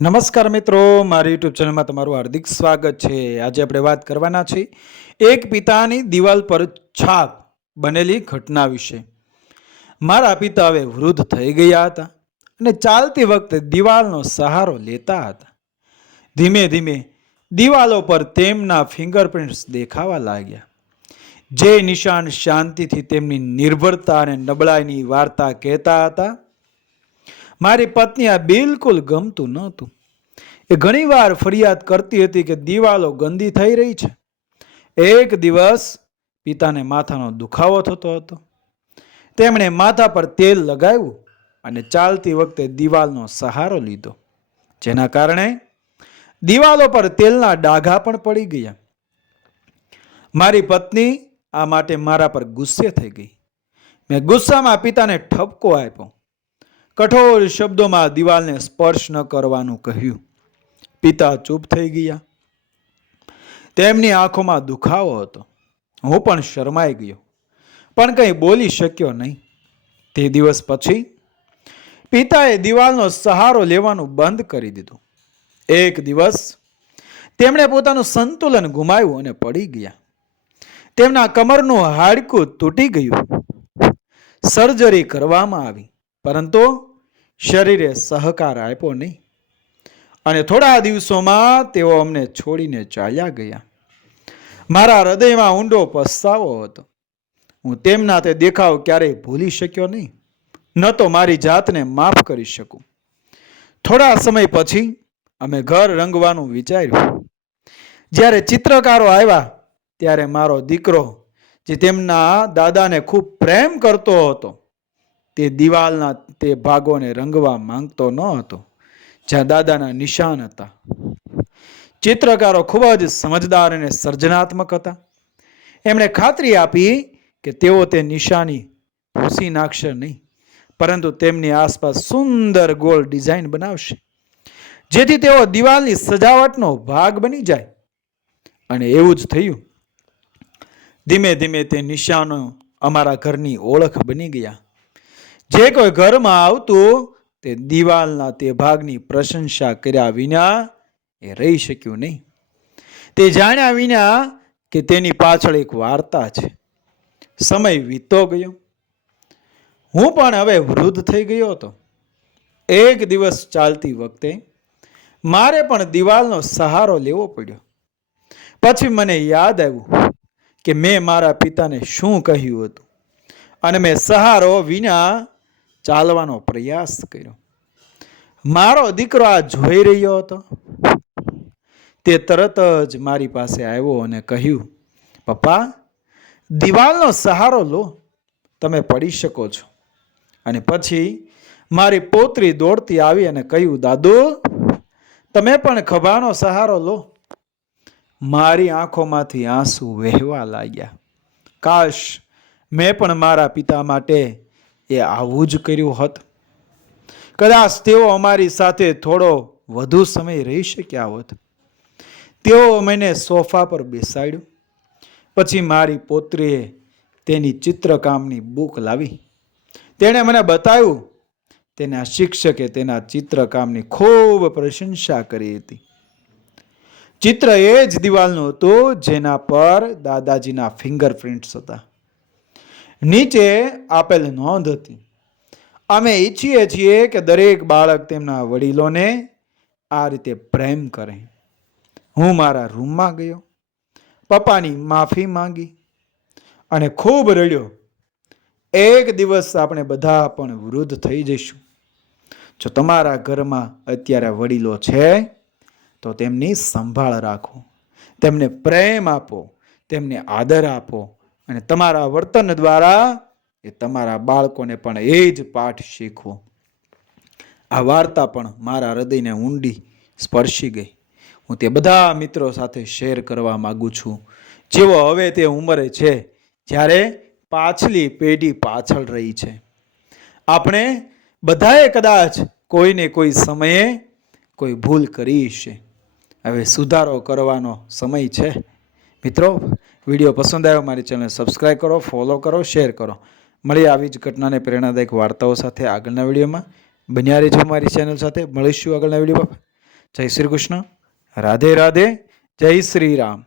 નમસ્કાર મિત્રો, મારી યુટ્યુબ ચેનલમાં તમારું હાર્દિક સ્વાગત છે। આજે આપણે વાત કરવાના છીએ એક પિતાની દિવાલ પર છાપ બનેલી ઘટના વિશે। મારા પિતા હવે વૃદ્ધ થઈ ગયા હતા અને ચાલતી વખતે દિવાલનો સહારો લેતા હતા। ધીમે ધીમે દિવાલો પર તેમના ફિંગરપ્રિન્ટ્સ દેખાવા લાગ્યા, જે નિશાન શાંતિથી તેમની નિર્ભરતા અને નબળાઈની વાર્તા કહેતા હતા। મારી પત્ની આ બિલકુલ ગમતું નહોતું। એ ઘણીવાર ફરિયાદ કરતી હતી કે દિવાલો ગંદી થઈ રહી છે। એક દિવસ પિતાને માથાનો દુખાવો થતો હતો। તેમણે માથા પર તેલ લગાવ્યું અને ચાલતી વખતે દિવાલનો સહારો લીધો, જેના કારણે દિવાલો પર તેલના ડાઘા પણ પડી ગયા। મારી પત્ની આ માટે મારા પર ગુસ્સે થઈ ગઈ। મેં ગુસ્સામાં પિતાને ઠપકો આપ્યો, કઠોર શબ્દોમાં દિવાલને સ્પર્શ ન કરવાનું કહ્યું। પિતા ચૂપ થઈ ગયા। તેમની આંખોમાં દુખાવો હતો। હું પણ શરમાઈ ગયો, પણ કંઈ બોલી શક્યો નહીં। તે દિવસ પછી પિતાએ દિવાલનો સહારો લેવાનું બંધ કરી દીધું। એક દિવસ તેમણે પોતાનું સંતુલન ગુમાવ્યું અને પડી ગયા। તેમના કમરનું હાડકું તૂટી ગયું। સર્જરી કરવામાં આવી, પરંતુ શરીરે સહકાર આપ્યો નહીં અને થોડા દિવસોમાં તેઓ અમને છોડીને ચાલ્યા ગયા। મારા હૃદયમાં ઊંડો પસ્તાવો હતો। હું તેમના તે દેખાવ ક્યારેય ભૂલી શક્યો નહીં, ન તો મારી જાતને માફ કરી શકું। થોડા સમય પછી અમે ઘર રંગવાનું વિચાર્યું। જ્યારે ચિત્રકારો આવ્યા ત્યારે મારો દીકરો, જે તેમના દાદાને ખૂબ પ્રેમ કરતો હતો, તે દિવાલના તે ભાગોને રંગવા માંગતો ન હતો જ્યાં દાદાના નિશાન હતા। ચિત્રકારો ખૂબ જ સમજદાર અને સર્જનાત્મક હતા। એમણે ખાતરી આપી કે તેઓ તે નિશાની ભૂંસી નાખશે નહીં, પરંતુ તેમની આસપાસ સુંદર ગોળ ડિઝાઇન બનાવશે, જેથી તેઓ દિવાલની સજાવટનો ભાગ બની જાય। અને એવું જ થયું। ધીમે ધીમે તે નિશાનો અમારા ઘરની ઓળખ બની ગયા। જે કોઈ ઘરમાં આવતું તે દિવાલના તે ભાગની પ્રશંસા કર્યા વિના એ રહી શક્યું નહીં। તે જાણ્યા વિના કે તેની પાછળ એક વાર્તા છે। સમય વીતતો ગયો। હું પણ હવે વૃદ્ધ થઈ ગયો હતો। એક દિવસ ચાલતી વખતે મારે પણ દિવાલનો સહારો લેવો પડ્યો। પછી મને યાદ આવ્યું કે મેં મારા પિતાને શું કહ્યું હતું, અને મેં સહારો વિના ચાલવાનો પ્રયાસ કર્યો। મારો દીકરો આ જોઈ રહ્યો હતો। તે તરત જ મારી પાસે આવ્યો અને કહ્યું, પપ્પા, દિવાલનો સહારો લો, તમે પડી શકો છો। અને પછી મારી પોતરી દોડતી આવી અને કહ્યું, દાદુ, તમે પણ ખભાનો સહારો લો। મારી આંખોમાંથી આંસુ વહેવા લાગ્યા। કાશ મેં પણ મારા પિતા માટે એ આવું જ કર્યું હોત। કદાચ તેઓ અમારી સાથે થોડો વધુ સમય રહી શક્યા હોત। તેઓ મને સોફા પર બેસાડ્યું। પછી મારી પોતરીએ તેની ચિત્રકામની બુક લાવી। તેણે મને બતાવ્યું। તેના શિક્ષકે તેના ચિત્રકામની ખૂબ પ્રશંસા કરી હતી। ચિત્ર એ જ દિવાલનું હતું જેના પર દાદાજીના ફિંગરપ્રિન્ટ્સ હતા। નીચે આપેલ નોંધ હતી, અમે ઈચ્છીએ છીએ કે દરેક બાળક તેમના વડીલોને આ રીતે પ્રેમ કરે। હું મારા રૂમમાં ગયો, પપ્પાની માફી માંગી અને ખૂબ રડ્યો। એક દિવસ આપણે બધા પણ વૃદ્ધ થઈ જઈશું। જો તમારા ઘરમાં અત્યારે વડીલો છે તો તેમની સંભાળ રાખો, તેમને પ્રેમ આપો, તેમને આદર આપો, અને તમારા વર્તન દ્વારા એ તમારા બાળકોને પણ એ જ પાઠ શીખવો। આ વાર્તા પણ મારા હૃદયને ઊંડી સ્પર્શી ગઈ। હું તે બધા મિત્રો સાથે શેર કરવા માગું છું જેઓ હવે તે ઉંમરે છે જ્યારે પાછલી પેઢી પાછળ રહી છે। આપણે બધાએ કદાચ કોઈને કોઈ સમયે કોઈ ભૂલ કરી છે। હવે સુધારો કરવાનો સમય છે। મિત્રો, વિડીયો પસંદ આવ્યો મારી ચેનલ સબસ્ક્રાઈબ કરો, ફોલો કરો, શેર કરો। મળીએ આવી જ ઘટનાને પ્રેરણાદાયક વાર્તાઓ સાથે આગળના વિડીયોમાં। બન્યા રહેજો મારી ચેનલ સાથે। મળીશું આગળના વિડીયોમાં। જય શ્રી કૃષ્ણ. રાધે રાધે. જય શ્રી રામ.